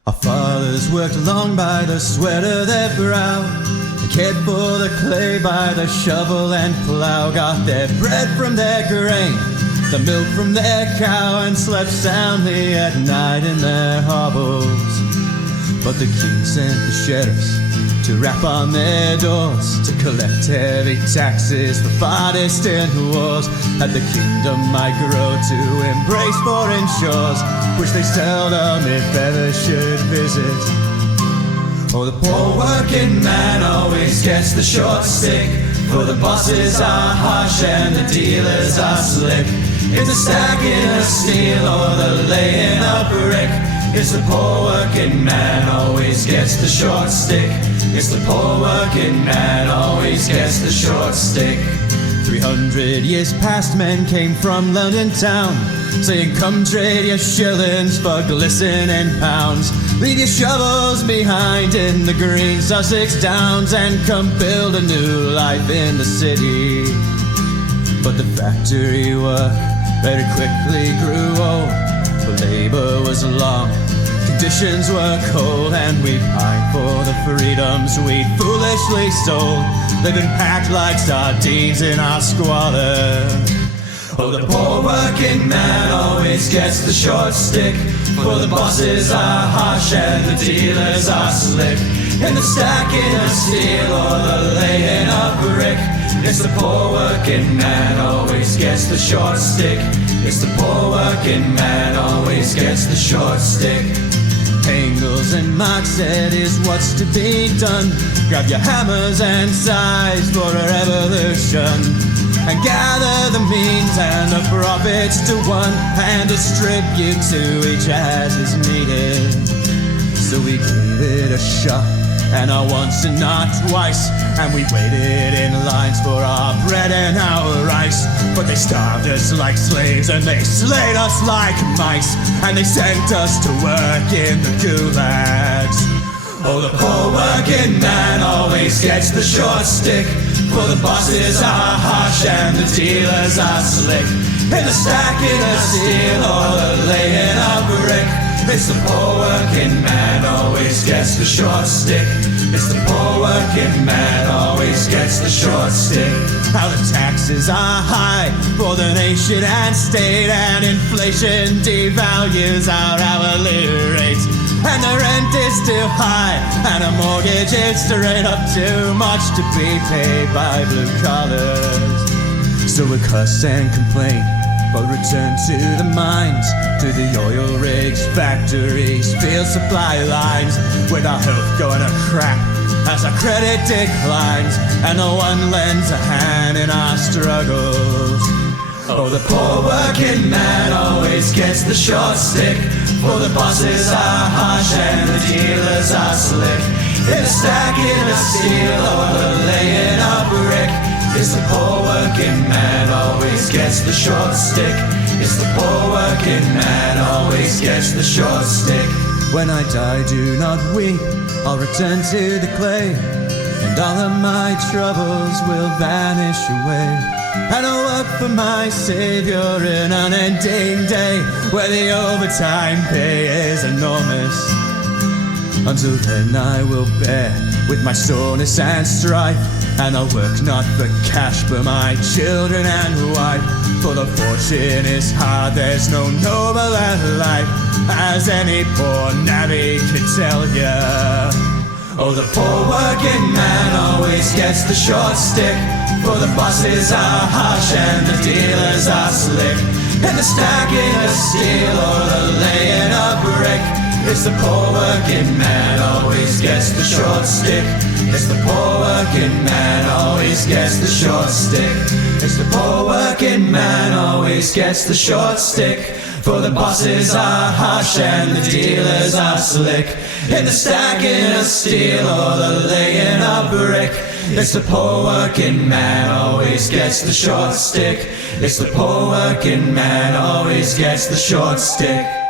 Our fathers worked long by the sweat of their brow, they cared for the clay by the shovel and plow, got their bread from their grain, the milk from their cow, and slept soundly at night in their hovels. But the king sent the sheriffs to rap on their doors, to collect heavy taxes for far distant wars, that the kingdom might grow to embrace foreign shores, which they seldom, if ever, should visit. Oh, the poor working man always gets the short stick, for the bosses are harsh and the dealers are slick. It's the stacking of steel or the laying of brick. It's the poor working man always gets the short stick. It's the poor working man always gets the short stick. 300 years past, men came from London town, saying, come trade your shillings for glistening pounds. Leave your shovels behind in the green Sussex downs, and come build a new life in the city. But the factory work very quickly grew old, for labor was long, conditions were cold, and we pined for the freedoms we'd foolishly sold, living packed like sardines in our squalor. Oh, the poor working man always gets the short stick, for the bosses are harsh and the dealers are slick. In the stacking of steel or the laying of brick, it's the poor working man always gets the short stick. It's the poor working man always gets the short stick. Engels and Marx said is what's to be done. Grab your hammers and size for a revolution, and gather the means and the profits to one, and distribute to each as is needed. So we gave it a shot, and not once and not twice, and we waited in lines for our bread and our rice. But they starved us like slaves, and they slayed us like mice, and they sent us to work in the gulags. Oh, the poor working man always gets the short stick, for the bosses are harsh and the dealers are slick. In the stacking of steel or the laying of brick, it's the poor working man always gets the short stick. It's the poor working man always gets the short stick. How the taxes are high for the nation and state, and inflation devalues our hourly rate, and the rent is too high, and a mortgage is straight up too much to be paid by blue collars. So we cuss and complain, but return to the mines, to the oil rigs, factories, field supply lines, with our health going to crap as our credit declines, and no one lends a hand in our struggles. Oh, the poor working man always gets the short stick, for the bosses are harsh and the dealers are slick. In the stacking of steel or the laying of brick, it's the poor working man always gets the short stick. It's the poor working man always gets the short stick. When I die, do not weep, I'll return to the clay, and all of my troubles will vanish away, and I'll work for my Savior in an unending day, where the overtime pay is enormous. Until then I will bear with my soreness and strife, and I'll work not for cash but my children and wife. For the fortune is hard, there's no nobler life, as any poor navvy can tell ya. Oh, the poor working man always gets the short stick, for the bosses are harsh and the dealers are slick. In the stacking of steel or the laying of brick, it's the poor working man always gets the short stick. It's the poor working man always gets the short stick. It's the poor working man always gets the short stick, for the bosses are harsh and the dealers are slick. In the stacking of steel or the laying of brick, it's the poor working man always gets the short stick. It's the poor working man always gets the short stick.